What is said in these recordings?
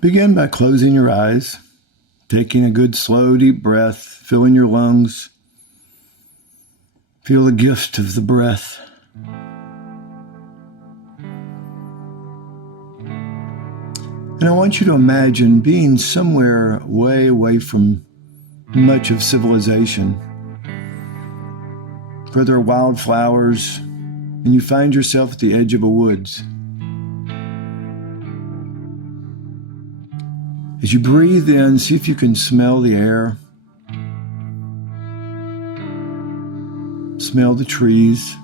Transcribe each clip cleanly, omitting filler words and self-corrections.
Begin by closing your eyes, taking a good slow deep breath, filling your lungs. Feel the gift of the breath. And I want you to imagine being somewhere way away from much of civilization, where there are wildflowers, and you find yourself at the edge of a woods. As you breathe in, see if you can smell the air, smell the trees,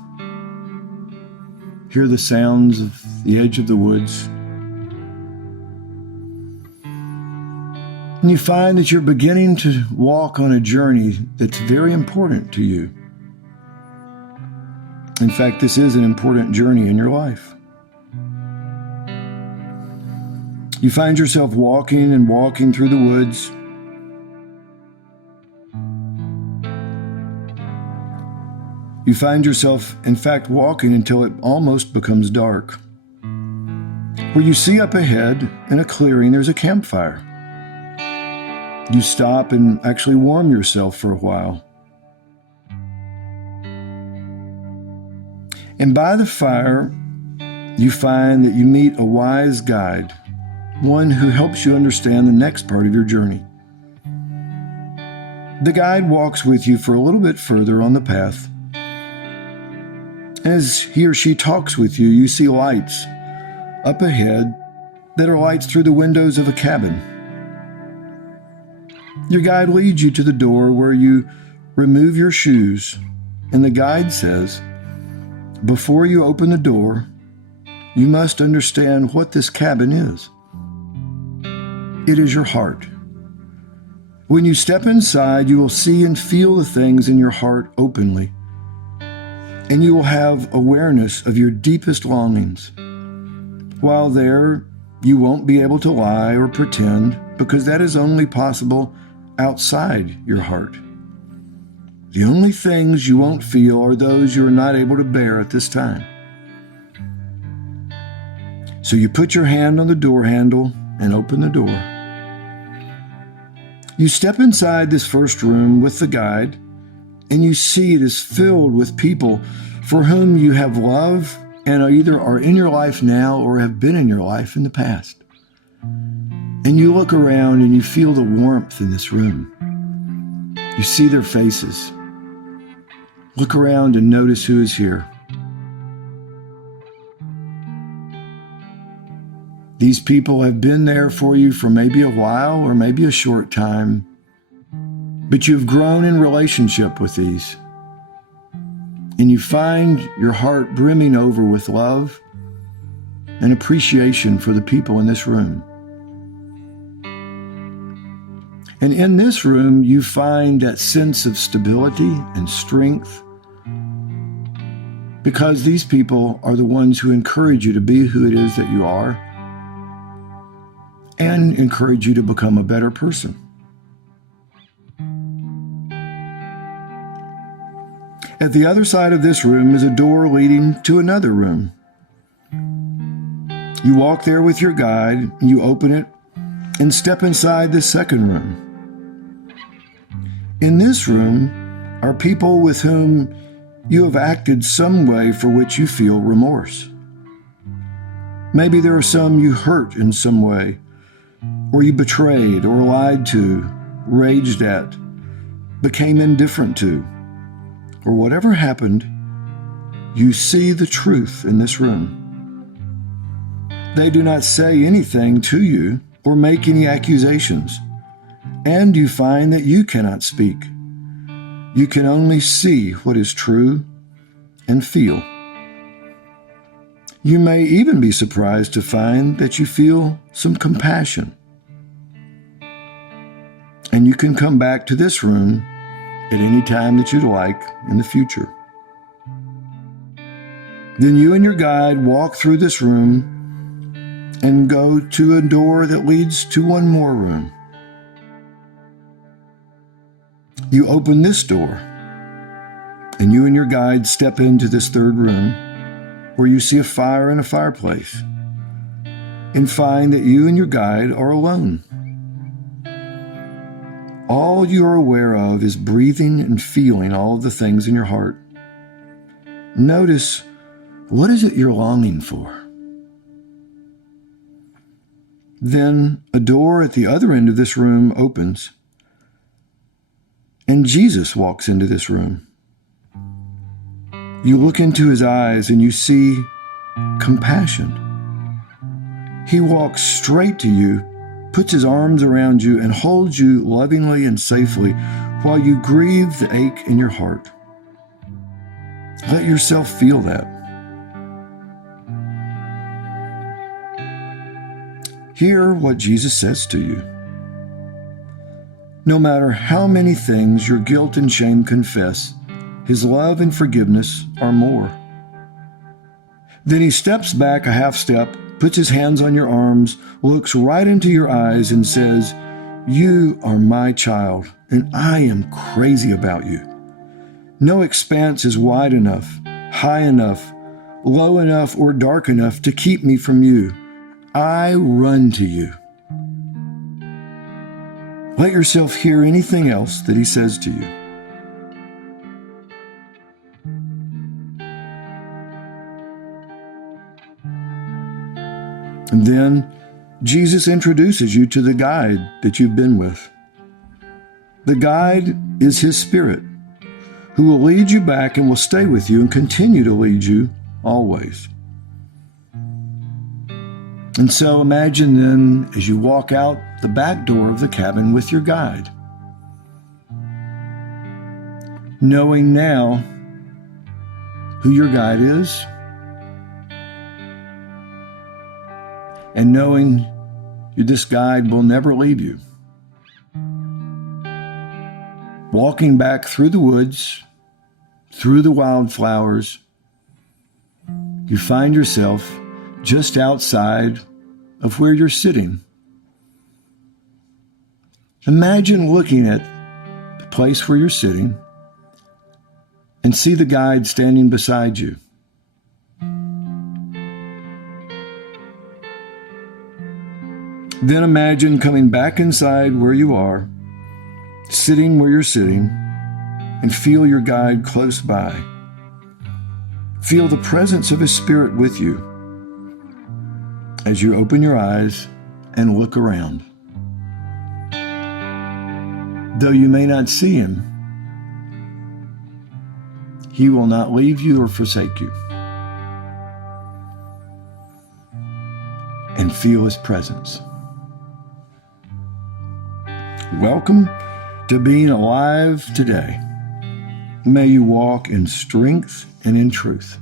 hear the sounds of the edge of the woods. And you find that you're beginning to walk on a journey that's very important to you. In fact, this is an important journey in your life. You find yourself walking and walking through the woods. You find yourself, in fact, walking until it almost becomes dark. Where you see up ahead in a clearing, there's a campfire. You stop and actually warm yourself for a while. And by the fire, you find that you meet a wise guide, one who helps you understand the next part of your journey. The guide walks with you for a little bit further on the path. As he or she talks with you, you see lights up ahead that are lights through the windows of a cabin. Your guide leads you to the door where you remove your shoes, and the guide says, before you open the door, you must understand what this cabin is. It is your heart. When you step inside, you will see and feel the things in your heart openly, and you will have awareness of your deepest longings. While there, you won't be able to lie or pretend, because that is only possible outside your heart. The only things you won't feel are those you are not able to bear at this time. So you put your hand on the door handle and open the door. You step inside this first room with the guide, and you see it is filled with people for whom you have love and either are in your life now or have been in your life in the past. And you look around and you feel the warmth in this room. You see their faces. Look around and notice who is here. These people have been there for you for maybe a while or maybe a short time, but you've grown in relationship with these. And you find your heart brimming over with love and appreciation for the people in this room. And in this room, you find that sense of stability and strength, because these people are the ones who encourage you to be who it is that you are and encourage you to become a better person. At the other side of this room is a door leading to another room. You walk there with your guide, you open it, and step inside the second room. In this room are people with whom you have acted some way for which you feel remorse. Maybe there are some you hurt in some way, or you betrayed or lied to, raged at, became indifferent to, or whatever happened. You see the truth in this room. They do not say anything to you or make any accusations, and you find that you cannot speak. You can only see what is true and feel. You may even be surprised to find that you feel some compassion. And you can come back to this room at any time that you'd like in the future. Then you and your guide walk through this room and go to a door that leads to one more room. You open this door, and you and your guide step into this third room, where you see a fire and a fireplace. and find that you and your guide are alone. All you are aware of is breathing and feeling all of the things in your heart. Notice, what is it you're longing for? Then a door at the other end of this room opens, and Jesus walks into this room. You look into his eyes and you see compassion. He walks straight to you, puts his arms around you, and holds you lovingly and safely while you grieve the ache in your heart. Let yourself feel that. Hear what Jesus says to you. No matter how many things your guilt and shame confess, his love and forgiveness are more. Then he steps back a half step, puts his hands on your arms, looks right into your eyes and says, "You are my child, and I am crazy about you. No expanse is wide enough, high enough, low enough, or dark enough to keep me from you. I run to you." Let yourself hear anything else that he says to you. And then Jesus introduces you to the guide that you've been with. The guide is his Spirit, who will lead you back and will stay with you and continue to lead you always. And so imagine then as you walk out the back door of the cabin with your guide, knowing now who your guide is, and knowing this guide will never leave you. Walking back through the woods, through the wildflowers, you find yourself just outside of where you're sitting. Imagine looking at the place where you're sitting and see the guide standing beside you. Then imagine coming back inside where you are, sitting where you're sitting, and feel your guide close by. Feel the presence of his Spirit with you as you open your eyes and look around. Though you may not see him, he will not leave you or forsake you. And feel his presence. Welcome to being alive today. May you walk in strength and in truth.